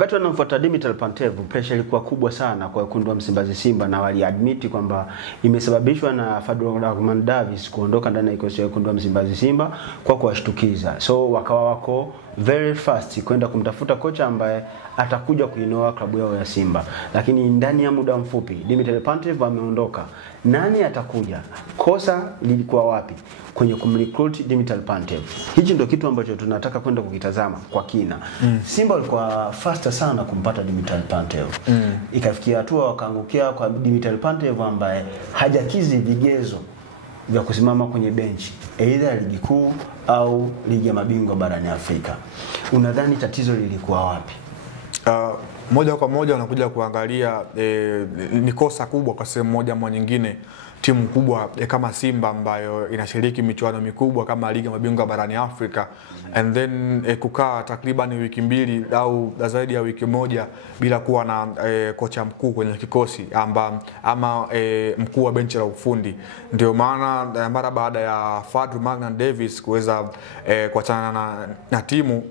Wakati wanamfuata Dimitar Pantev, pressure ilikuwa kubwa sana kwa wekundu wa Msimbazi Simba, na waliadmit kwamba imesababishwa na Fadlu Rahman Davis kuondoka ndani ya kikosi cha wekundu wa Msimbazi Simba kwa kuwashtukiza. So wakawa wako very fast kwenda kumtafuta kocha ambaye atakuja kuinoa klabu yao ya Simba. Lakini ndani ya muda mfupi Dimitar Pantev ameondoka. Nani atakuja? Kosa lilikuwa wapi kwenye kumrecruit Dimitar Pantev? Hichi ndio kitu ambacho tunataka kwenda kukitazama kwa kina. Simba walikuwa faster sana kumpata Dimitar Pantev. Ikafikia hatua wakaangukia kwa Dimitar Pantev ambaye hajakizi vigezo vya kusimama kwenye benchi either ligi kuu au ligi ya mabingwa barani Afrika. Unadhani tatizo lilikuwa wapi? Moja kwa moja unakuja kuangalia ni kosa kubwa kwa sehemu moja ama nyingine timu kubwa kama Simba ambayo inashiriki michuano mikubwa kama ligi ya mabingwa barani Afrika and then kukaa takriban wiki mbili au zaidi ya wiki moja bila kuwa na kocha mkuu kwenye kikosi ama mkuu wa benchi la ufundi. Ndio maana mara baada ya Fadlu Rahman Davis kuweza kuachana na timu,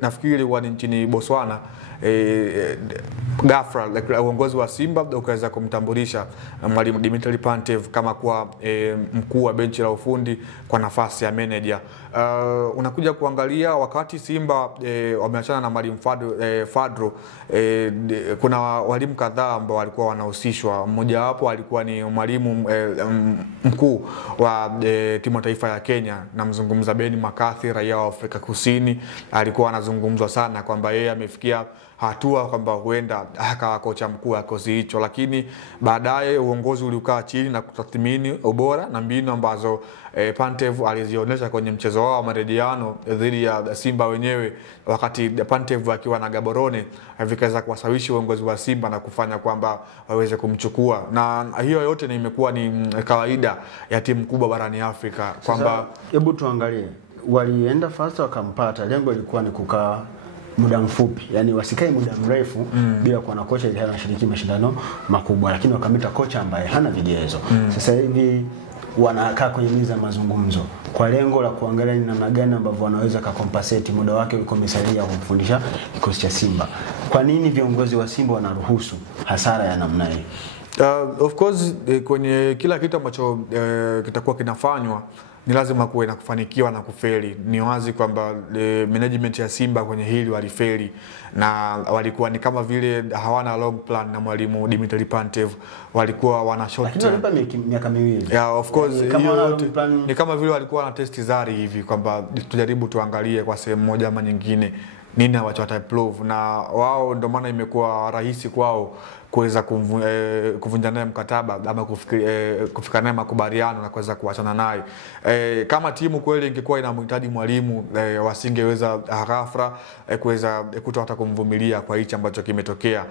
nafikiri wa nchini Botswana, ghafla uongozi wa Simba ukaweza kumtambulisha mwalimu Dimitar Pantev kama kuwa mkuu wa benchi la ufundi kwa nafasi ya manager. Unakuja kuangalia wakati Simba wameachana na mwalimu Fadlu, kuna walimu kadhaa ambao walikuwa wanahusishwa. Mmoja wapo alikuwa ni mwalimu mkuu wa timu ya taifa ya Kenya, namzungumza Ben McCarthy, raia wa Afrika Kusini. Alikuwa anazungumzwa sana kwamba yeye amefikia hatua kwamba huenda akawa kocha mkuu wa kikosi hicho, lakini baadaye uongozi ulikaa chini na kutathmini ubora na mbinu ambazo Pantev alizionyesha kwenye mchezo wao wa marejeano dhidi ya Simba wenyewe, wakati Pantev akiwa na Gaborone, vikaweza kuwashawishi uongozi wa Simba na kufanya kwamba waweze kumchukua. Na hiyo yote ni imekuwa ni kawaida ya timu kubwa barani Afrika kwamba hebu tuangalie walienda fast wakampata. Lengo lilikuwa ni kukaa muda mfupi, yani wasikae muda mrefu bila kuwa na kocha ili anashiriki mashindano makubwa, lakini wakamita kocha ambaye hana vigezo. Sasa hivi wanakaa kwenye meza mazungumzo kwa lengo la kuangalia ni namna gani ambavyo wanaweza kucompensate muda wake ulikuwa umesalia kufundisha kikosi cha Simba. Kwa nini viongozi wa Simba wanaruhusu hasara ya namna hii? Of course kwenye kila kitu ambacho kitakuwa kinafanywa ni lazima kuwe na kufanikiwa na kufeli. Ni wazi kwamba management ya Simba kwenye hili walifeli, na walikuwa ni kama vile hawana long plan na mwalimu Dimitar Pantev. Walikuwa wana short term, lakini miaka miwili. Yeah, of course ni kama vile walikuwa na test zari hivi kwamba tujaribu tuangalie kwa sehemu moja ama nyingine nini ambacho wataimprove, na wao ndio maana imekuwa rahisi kwao kuweza kuvunja naye mkataba ama kufika naye makubaliano na kuweza kuachana naye. Kama timu kweli ingekuwa inamhitaji mwalimu, wasingeweza ghafla kuweza hata kumvumilia kwa hicho ambacho kimetokea.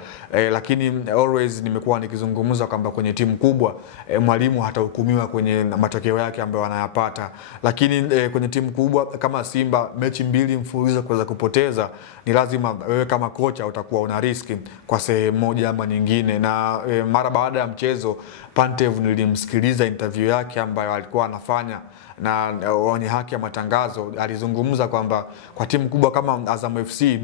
Lakini always nimekuwa nikizungumza kwamba kwenye timu kubwa mwalimu hatahukumiwa kwenye matokeo yake ambayo anayapata, lakini kwenye timu kubwa kama Simba, mechi mbili mfululizo kuweza kupoteza, ni lazima wewe kama kocha utakuwa una riski kwa sehemu moja ama nyingine. Na mara baada ya mchezo Pantev nilimsikiliza interview yake ambayo alikuwa anafanya na wenye haki ya matangazo, alizungumza kwamba kwa timu kubwa kama Azam FC,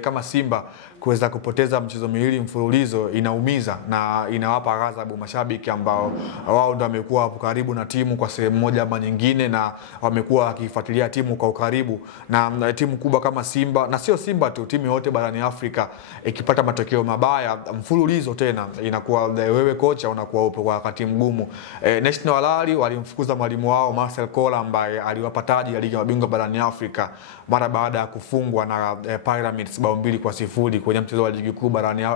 kama Simba, kuweza kupoteza mchezo miwili mfululizo inaumiza na inawapa ghadhabu mashabiki ambao wao ndio wamekuwa hapo karibu na timu kwa sehemu moja ama nyingine, na wamekuwa wakifuatilia timu kwa ukaribu. Na timu kubwa kama Simba, na sio Simba tu, timu yote barani Afrika ikipata matokeo mabaya mfululizo tena, inakuwa wewe kocha unakuwa upo kwa wakati mgumu. National Al walimfukuza mwalimu wao Marcel Kola ambaye aliwapa taji ya ligi ya mabingwa barani Afrika mara baada ya kufungwa na Pyramids bao 2-0 kwenye mchezo wa ligi kuu barani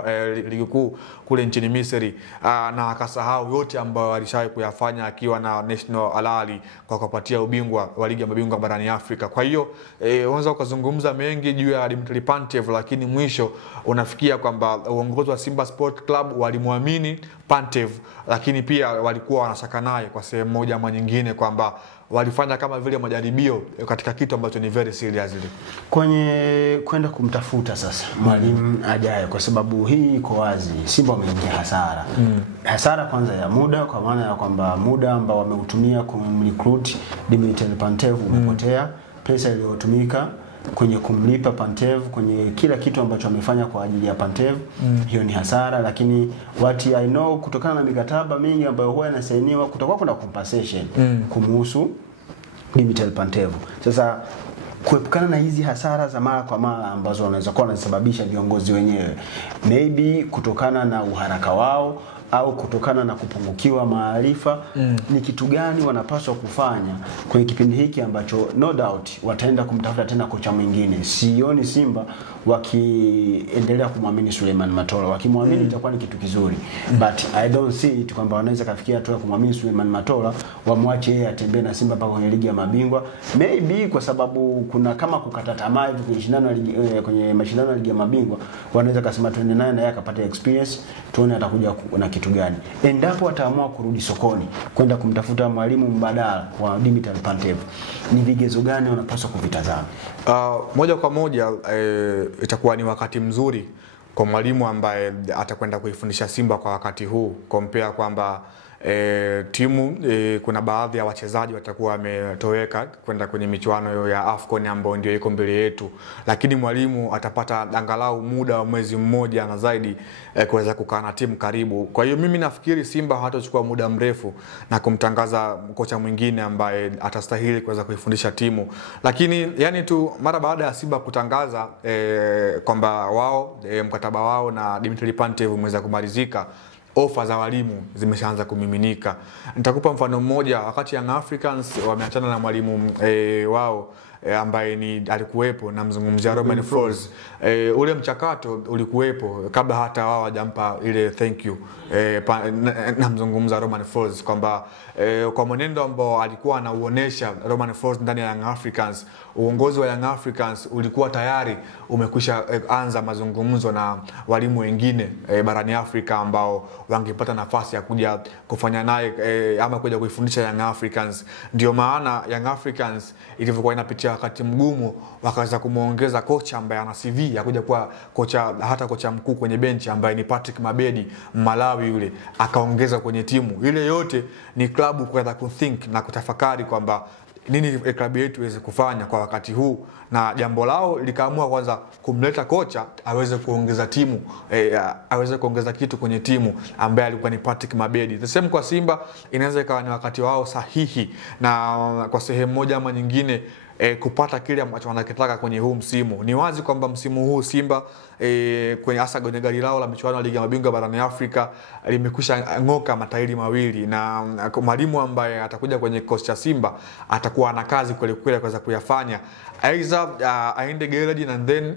ligi kuu kule nchini Misri, na akasahau yote ambayo alishawahi kuyafanya akiwa na National Al kwa kupatia ubingwa wa ligi ya mabingwa barani Afrika. Kwa hiyo unaweza kuzungumza mengi juu ya Dimitar Pantev, lakini mwisho unafikia kwamba uongozi wa Simba Sport Club walimwamini Pantev, lakini pia walikuwa wanashaka naye kwa sehemu moja ama nyingine kwamba walifanya kama vile majaribio katika kitu ambacho ni very serious. Kwenye kwenda kumtafuta sasa mwalimu ajaye, kwa sababu hii iko wazi Simba wameingia hasara. Hasara kwanza ya muda, kwa maana ya kwamba muda ambao wameutumia kumrecruit Dimitar Pantev umepotea, pesa iliyotumika kwenye kumlipa Pantev, kwenye kila kitu ambacho amefanya kwa ajili ya Pantev. Hiyo ni hasara, lakini what I know kutokana na mikataba mingi ambayo huwa inasainiwa kutakuwa kuna compensation kumhusu Dimitar Pantev. Sasa kuepukana na hizi hasara za mara kwa mara ambazo wanaweza kuwa wanasababisha viongozi wenyewe, maybe kutokana na uharaka wao au kutokana na kupungukiwa maarifa, ni kitu gani wanapaswa kufanya kwenye kipindi hiki ambacho no doubt wataenda kumtafuta tena kocha mwingine. Sioni Simba wakiendelea kumwamini Suleiman Matola. Wakimwamini itakuwa ni kitu kizuri, but I don't see it kwamba wanaweza kafikia hatua kumwamini Suleiman Matola wamwache yeye atembee na Simba mpaka kwenye ligi ya mabingwa. Maybe kwa sababu kuna kama kukata tamaa hivi kwenye mashindano ya ligi ya mabingwa, wanaweza kusema tuende naye na yeye akapata experience, tuone atakuja na kitu gani. Endapo ataamua kurudi sokoni kwenda kumtafuta mwalimu mbadala wa Dimitar Pantev, ni vigezo gani wanapaswa kuvitazama? Moja kwa moja itakuwa ni wakati mzuri kwa mwalimu ambaye atakwenda kuifundisha Simba kwa wakati huu, compare kwamba timu kuna baadhi ya wachezaji watakuwa wametoweka kwenda kwenye michuano ya AFCON ambayo ndio iko mbele yetu, lakini mwalimu atapata angalau muda wa mwezi mmoja na zaidi kuweza kukaa na timu karibu. Kwa hiyo mimi nafikiri Simba hatachukua muda mrefu na kumtangaza kocha mwingine ambaye atastahili kuweza kuifundisha timu, lakini yani tu mara baada ya Simba kutangaza kwamba wao mkataba wao na Dimitar Pantev umeweza kumalizika, ofa za walimu zimeshaanza kumiminika. Nitakupa mfano mmoja. Wakati Young Africans wameachana na mwalimu wao ambaye alikuwepo, na mzungumzia Romain Folz, ule mchakato ulikuwepo kabla hata wao hajampa ile thank you. Na mzungumza Romain Folz kwamba kwa mwenendo ambao alikuwa anauonesha Romain Folz ndani ya Young Africans, uongozi wa Young Africans ulikuwa tayari umekwisha anza mazungumzo na walimu wengine barani Afrika ambao wangepata nafasi ya kuja kufanya naye ama kuja kuifundisha Young Africans. Ndio maana Young Africans ilivyokuwa inapitia wakati mgumu, wakaweza kumuongeza kocha ambaye ana CV ya kuja kuwa kocha, hata kocha mkuu kwenye benchi ambaye ni Patrick Mabedi, Malawi yule, akaongeza kwenye timu. Ile yote ni klabu kuweza kuthink na kutafakari kwamba nini klabu yetu iweze kufanya kwa wakati huu, na jambo lao likaamua kwanza kumleta kocha aweze kuongeza timu, aweze kuongeza kitu kwenye timu ambaye alikuwa ni Patrick Mabedi. The same kwa Simba, inaweza ikawa ni wakati wao sahihi na kwa sehemu moja ama nyingine kupata kile ambacho wanakitaka kwenye huu msimu. Ni wazi kwamba msimu huu Simba kwenye hasa kwenye gari lao la michuano ya ligi ya mabingwa barani Afrika limekwisha ngoka matairi mawili, na mwalimu ambaye atakuja kwenye kikosi cha Simba atakuwa na kazi kweli kweli kuweza kuyafanya. Aidha aende garage and then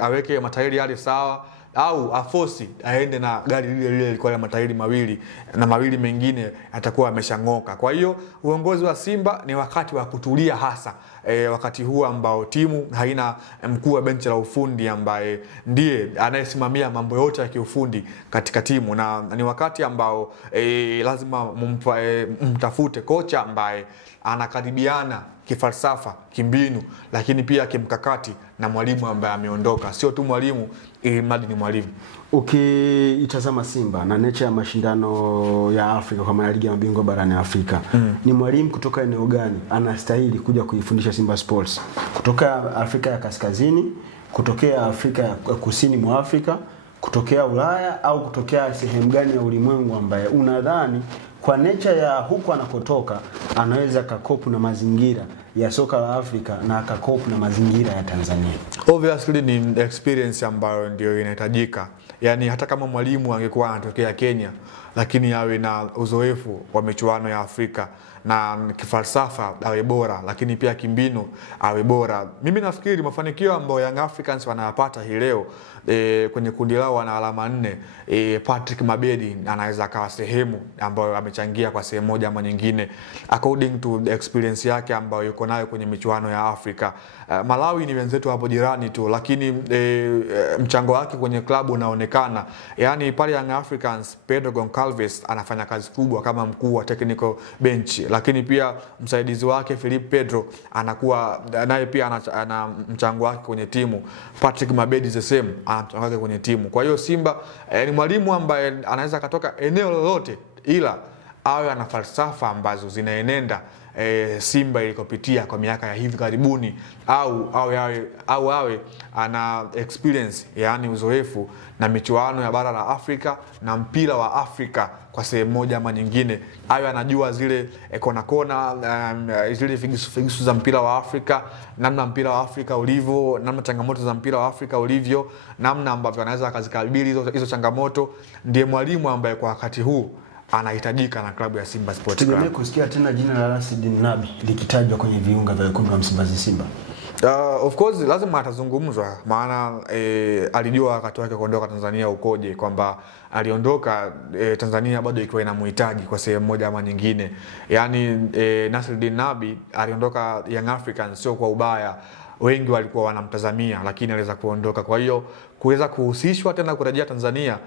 aweke matairi yale sawa, au afosi aende na gari lile lilikuwa na matairi mawili na mawili mengine atakuwa ameshangoka. Kwa hiyo uongozi wa Simba ni wakati wa kutulia, hasa wakati huu ambao timu haina mkuu wa benchi la ufundi ambaye ndiye anayesimamia mambo yote ya kiufundi katika timu, na ni wakati ambao lazima mtafute kocha ambaye anakaribiana kifalsafa, kimbinu, lakini pia kimkakati na mwalimu ambaye ameondoka. Sio tu mwalimu, mradi ni mwalimu. Ukiitazama Simba na nature ya mashindano ya Afrika kama ligi ya mabingwa barani Afrika, ni mwalimu kutoka eneo gani anastahili kuja kuifundisha Simba Sports? Kutoka Afrika ya Kaskazini, kutokea Afrika ya Kusini mwa Afrika, kutokea Ulaya, au kutokea sehemu gani ya ulimwengu ambaye unadhani kwa nature ya huko anakotoka anaweza kakopu na mazingira ya soka la Afrika na kakopu na mazingira ya Tanzania? Obviously ni experience ambayo ndio inahitajika. Yani hata kama mwalimu angekuwa anatokea Kenya, lakini awe na uzoefu wa michuano ya Afrika na kifalsafa awe bora, lakini pia kimbinu awe bora. Mimi nafikiri mafanikio ambayo Young Africans wanayapata hii leo kwenye kundi lao wana alama 4, Patrick Mabedi anaweza kawa sehemu ambayo amechangia kwa sehemu moja ama nyingine according to the experience yake ambayo yuko nayo kwenye michuano ya Afrika. Malawi ni wenzetu hapo jirani tu, lakini mchango wake kwenye klabu unaonekana. Yani pale Young Africans, Pedro Goncalves anafanya kazi kubwa kama mkuu wa technical bench, lakini pia msaidizi wake Philip Pedro anakuwa naye pia ana mchango wake kwenye timu. Patrick Mabedi the same ana mchango wake kwenye timu. Kwa hiyo Simba ni mwalimu ambaye anaweza katoka eneo lolote, ila awe ana falsafa ambazo zinaenenda Simba ilikopitia kwa miaka ya hivi karibuni, au awe ana experience, yani uzoefu na michuano ya bara la Afrika na mpira wa Afrika kwa sehemu moja ama nyingine. Awe anajua zile kona zile figisu za mpira wa Afrika, namna mpira wa Afrika ulivyo, namna changamoto za mpira wa Afrika ulivyo, namna ambavyo anaweza akazikabili hizo changamoto. Ndiye mwalimu ambaye kwa wakati huu anahitajika na klabu ya Simba Sports Club. Tutegemea kusikia tena jina la Nasreddine Nabi likitajwa kwenye viunga vya wekundu wa Msimbazi Simba. Of course lazima atazungumzwa, maana alijua wakati wake kuondoka Tanzania ukoje, kwamba aliondoka Tanzania bado ikiwa inamhitaji kwa sehemu moja ama nyingine. Yani Nasreddine Nabi aliondoka Young Africans sio kwa ubaya, wengi walikuwa wanamtazamia, lakini aliweza kuondoka. Kwa hiyo kuweza kuhusishwa tena kurejea Tanzania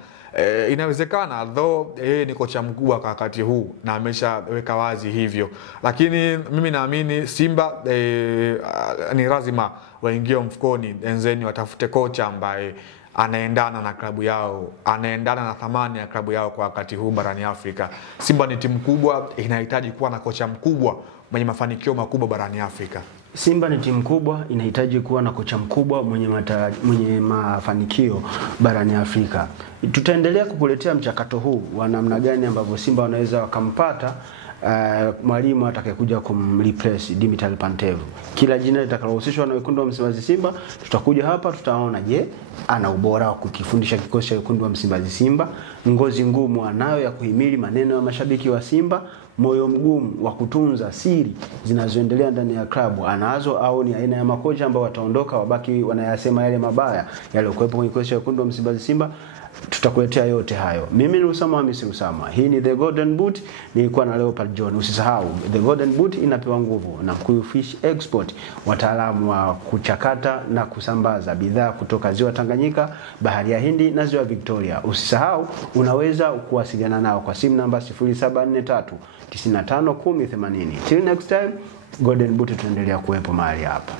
inawezekana, though ni kocha mkubwa kwa wakati huu na ameshaweka wazi hivyo. Lakini mimi naamini Simba ni lazima waingie mfukoni, enzeni watafute kocha ambaye anaendana na klabu yao, anaendana na thamani ya klabu yao kwa wakati huu barani Afrika. Simba ni timu kubwa, inahitaji kuwa na kocha mkubwa mwenye mafanikio makubwa barani Afrika. Simba ni timu kubwa, inahitaji kuwa na kocha mkubwa mwenye mafanikio barani Afrika. Tutaendelea kukuletea mchakato huu wa namna gani ambavyo Simba wanaweza wakampata mwalimu atakayekuja kumreplace Dimitar Pantev. Kila jina litakalohusishwa na wekundu wa Msimbazi Simba, tutakuja hapa tutaona je, ana ubora wa kukifundisha kikosi cha wekundu wa Msimbazi Simba, ngozi ngumu anayo ya kuhimili maneno ya mashabiki wa Simba, moyo mgumu wa kutunza siri zinazoendelea ndani ya klabu anazo, au ni aina ya makocha ambao wataondoka wabaki wanayasema yale mabaya yaliyokuwepo kwenye kikosi cha wekundu wa Msimbazi Simba. Tutakuletea yote hayo. Mimi ni Usama Hamisi Usama. Hii ni The Golden Boot, nilikuwa na Leopard John. Usisahau The Golden Boot inapewa nguvu na Mkuyu Fish Export, wataalamu wa kuchakata na kusambaza bidhaa kutoka Ziwa Tanganyika, Bahari ya Hindi na Ziwa Victoria. Usisahau unaweza kuwasiliana nao kwa simu namba 0743 95 1080. Till next time, Golden Boot tunaendelea kuwepo mahali hapa.